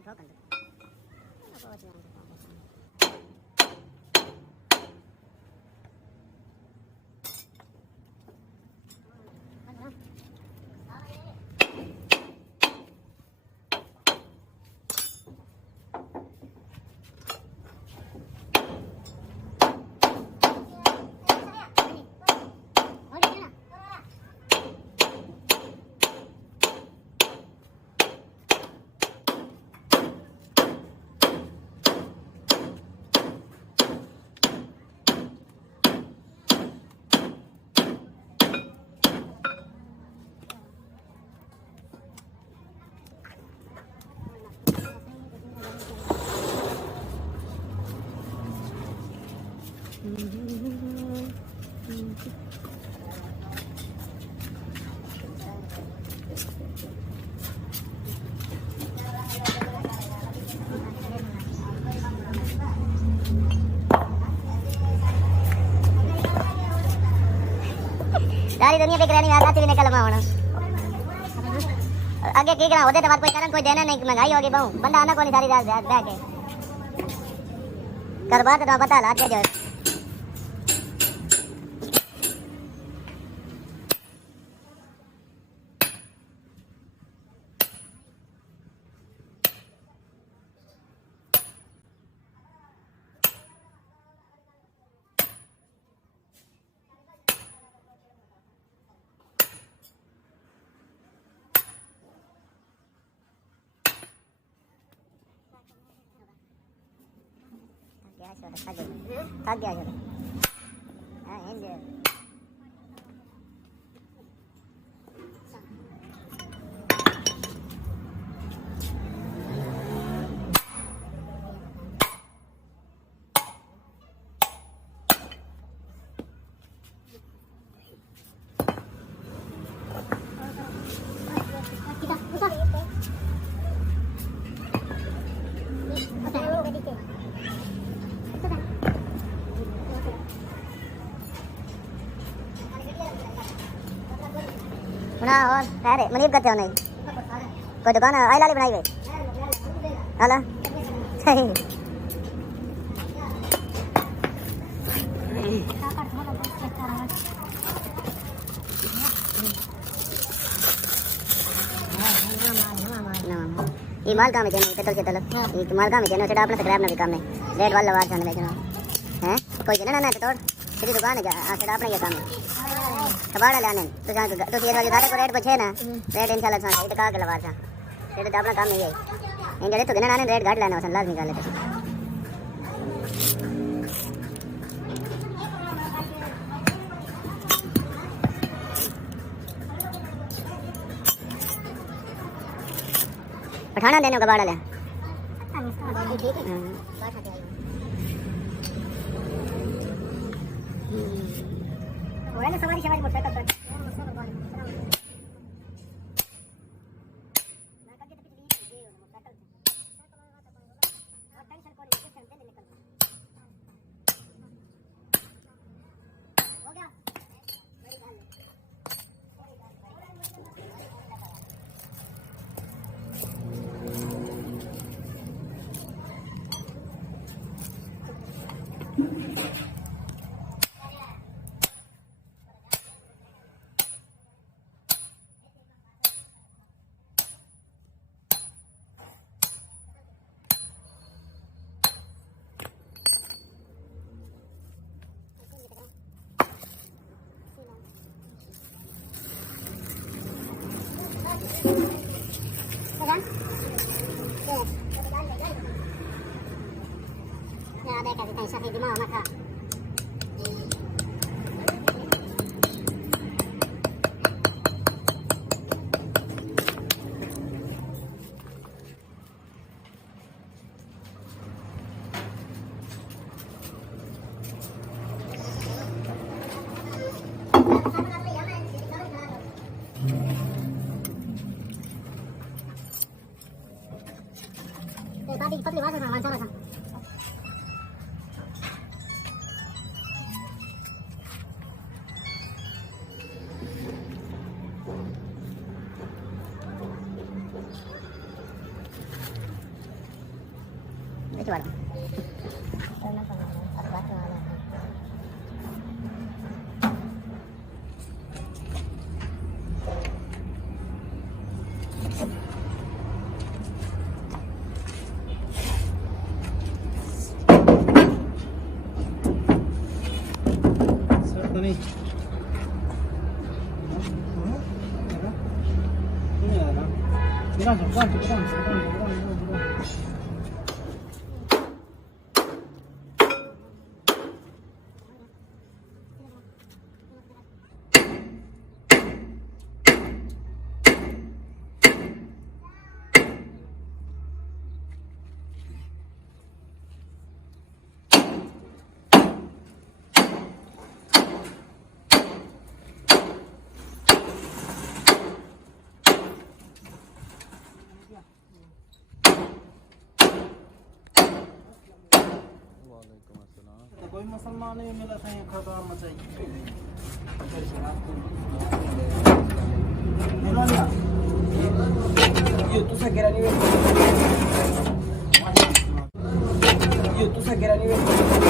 ठोकन सारी दुनिया पे करानी आजा भी निकल मावना आगे की करा होदे तुम्हारे कोई करन कोई देना नहीं महंगाई होगी बहु बंदा आना कोनी सारी रात बैठ के कर बात तो पता ला के जो थक गया छोटा हाँ एंजॉय ना और अरे मनीब करते हो नहीं कोई दुकान आई लाली बनाई हुई हाला सही ये माल काम है नहीं पेट्रोल के तलब ये माल काम है सेटा अपना स्क्रैप ना भी काम है रेड वाला वार जाने लेकिन हैं कोई जने ना तोड़ सीधी दुकान है हां सेटा अपना ये काम है कबाड़ा लाने तो जान तो ये वाली गाड़ी को रेट पूछे ना रेट इंशाल्लाह सा ये का के लवा सा सेटा अपना काम है ये इन जड़े तो गने नाने रेट गाड़ी लाने वसन लाजमी निकाले थे पठाना देने का बाड़ा ले सवारी सवारी मोटरसाइकिल पर ada kasih tahu sakit di mana maka tadi pasti bahasa sama wawancara sama नीचे वाला नहीं कोई मुसलमान नहीं मिला था यहाँ खबर मचाई ये तुझा गिरा नहीं ये तुझा गिरा नहीं